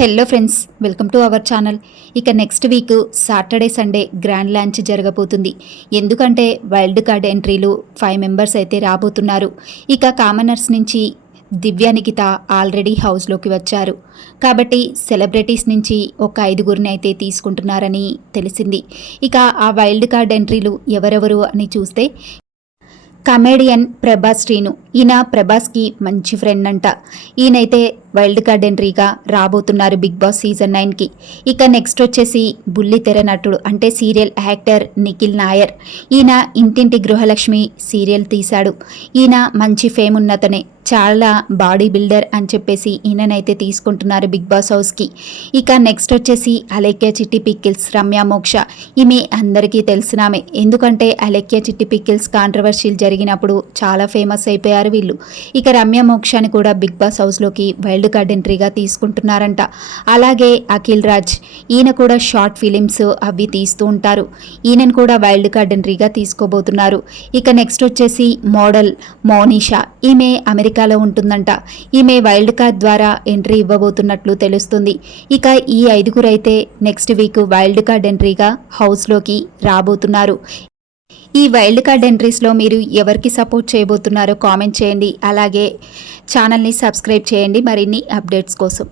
Hello friends, welcome to our channel. ఇక next week Saturday Sunday grand launch జరగబోతుంది. ఎందుకంటే wild card ఎంట్రీలు 5 members అయితే రాబోతున్నారు. ఇక కామనర్స్ నుంచి దివ్య నిఖిత ఆల్రెడీ హౌస్లోకి వచ్చారు. కాబట్టి సెలబ్రిటీస్ నుంచి ఒక 5గురిని అయితే తీసుకుంటున్నారని తెలిసింది. ఇక ఆ వైల్డ్ కార్డ్ ఎంట్రీలు ఎవరెవరు అని చూస్తే కమేడియన్ ప్రభాస్ శ్రీను. ఈయన ప్రభాస్కి మంచి ఫ్రెండ్ అంట. ఈయనైతే వైల్డ్ కార్డ్ ఎంట్రీగా రాబోతున్నారు బిగ్ బాస్ సీజన్ 9కి. ఇక నెక్స్ట్ వచ్చేసి బుల్లితెర నటుడు అంటే సీరియల్ యాక్టర్ నిఖిల్ నాయర్. ఈయన ఇంటింటి గృహలక్ష్మి సీరియల్ తీశాడు. ఈయన మంచి ఫేమ్ ఉన్నతనే, చాలా బాడీ బిల్డర్ అని చెప్పేసి ఈయననైతే తీసుకుంటున్నారు బిగ్ బాస్ హౌస్కి. ఇక నెక్స్ట్ వచ్చేసి అలేఖ్య చిట్టి పిక్కిల్స్ రమ్య మోక్ష. ఈమె అందరికీ తెలిసినామే, ఎందుకంటే అలేఖ్య చిట్టి పిక్కిల్స్ కాంట్రవర్షియల్ జరిగినప్పుడు చాలా ఫేమస్ అయిపోయారు వీళ్ళు. ఇక రమ్య మోక్షని కూడా బిగ్ బాస్ హౌస్లోకి వైల్డ్ కార్డ్ ఎంట్రీగా తీసుకుంటున్నారంట. అలాగే అఖిల్ రాజ్, ఈయన కూడా షార్ట్ ఫిలిమ్స్ అవి తీస్తూ ఉంటారు. ఈయనను కూడా వైల్డ్ కార్డ్ ఎంట్రీగా తీసుకోబోతున్నారు. ఇక నెక్స్ట్ వచ్చేసి మోడల్ మోనిషా. ఈమె అమెరికాలో ఉంటుందంట. ఈమె వైల్డ్ కార్డ్ ద్వారా ఎంట్రీ ఇవ్వబోతున్నట్లు తెలుస్తుంది. ఇక ఈ 5గురు అయితే నెక్స్ట్ వీక్ వైల్డ్ కార్డ్ ఎంట్రీగా హౌస్లోకి రాబోతున్నారు. ఈ వైల్డ్ కార్డ్ ఎంట్రీస్లో మీరు ఎవరికి సపోర్ట్ చేయబోతున్నారో కామెంట్ చేయండి. అలాగే ఛానల్ని సబ్స్క్రైబ్ చేయండి మరిన్ని అప్డేట్స్ కోసం.